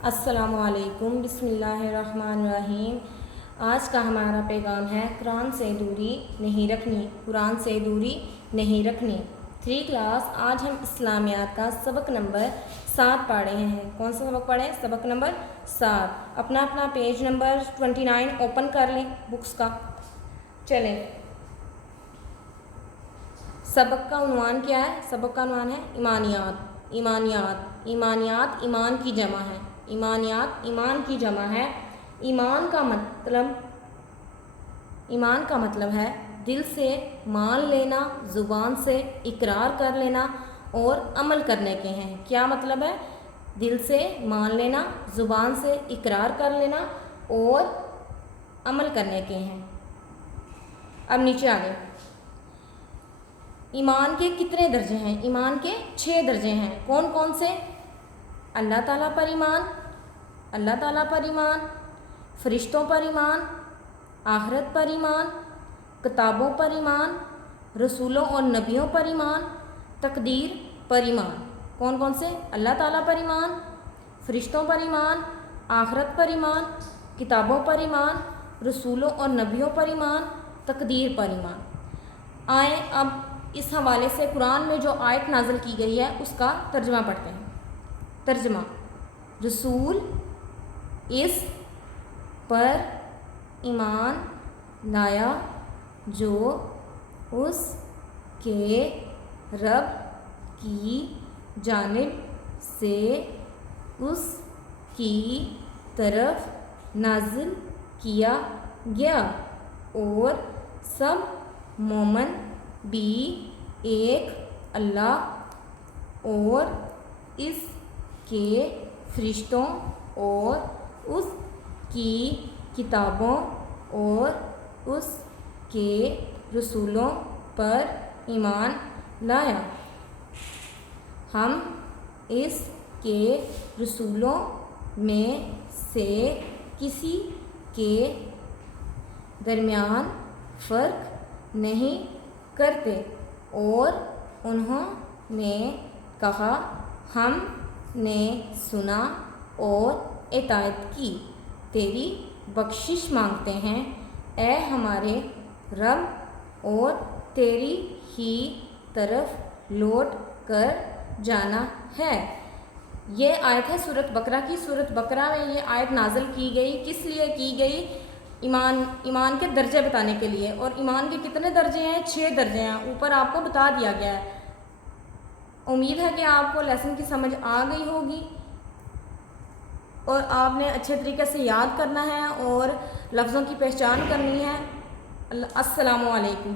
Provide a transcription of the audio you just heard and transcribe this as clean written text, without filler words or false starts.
السلام علیکم، بسم اللہ الرحمن الرحیم۔ آج کا ہمارا پیغام ہے قرآن سے دوری نہیں رکھنی، قرآن سے دوری نہیں رکھنی۔ 3 کلاس، آج ہم اسلامیات کا سبق نمبر 7 پڑھ رہے ہیں۔ کون سا سبق پڑھیں؟ سبق نمبر 7۔ اپنا پیج نمبر 29 اوپن کر لیں بکس کا۔ چلیں، سبق کا عنوان کیا ہے؟ سبق کا عنوان ہے ایمانیات۔ ایمانیات ایمان کی جمع ہے۔ ایمانیات ایمان کی جمع ہے۔ ایمان کا مطلب ہے دل سے مان لینا، زبان سے اقرار کر لینا اور عمل کرنے کے ہیں۔ کیا مطلب ہے؟ دل سے مان لینا، زبان سے اقرار کر لینا اور عمل کرنے کے ہیں۔ اب نیچے آگے، ایمان کے کتنے درجے ہیں؟ ایمان کے 6 درجے ہیں۔ کون کون سے؟ اللہ تعالیٰ پر ایمان، اللہ تعالیٰ پر ایمان، فرشتوں پر ایمان، آخرت پر ایمان، کتابوں پر ایمان، رسولوں اور نبیوں پر ایمان، تقدیر پر ایمان۔ کون کون سے؟ اللہ تعالیٰ پر ایمان، فرشتوں پر ایمان، آخرت پر ایمان، کتابوں پر ایمان، رسولوں اور نبیوں پر ایمان، تقدیر پر ایمان۔ آئیں اب اس حوالے سے قرآن میں جو آیت نازل کی گئی ہے اس کا ترجمہ پڑھتے ہیں۔ ترجمہ: رسول اس پر ایمان لایا جو اس کے رب کی جانب سے اس کی طرف نازل کیا گیا، اور سب مومن بھی ایک اللہ اور اس کے فرشتوں اور اس کی کتابوں اور اس کے رسولوں پر ایمان لایا۔ ہم اس کے رسولوں میں سے کسی کے درمیان فرق نہیں کرتے، اور انہوں نے کہا، ہم نے سنا اور اطاعت کی، تیری بخشش مانگتے ہیں اے ہمارے رب، اور تیری ہی طرف لوٹ کر جانا ہے۔ یہ آیت ہے سورۃ بقرہ کی۔ سورۃ بقرہ میں یہ آیت نازل کی گئی، کس لیے کی گئی؟ ایمان کے درجے بتانے کے لیے۔ اور ایمان کے کتنے درجے ہیں؟ 6 درجے ہیں، اوپر آپ کو بتا دیا گیا ہے۔ امید ہے کہ آپ کو لیسن کی سمجھ آ گئی ہوگی اور آپ نے اچھے طریقے سے یاد کرنا ہے اور لفظوں کی پہچان کرنی ہے۔ السلام علیکم۔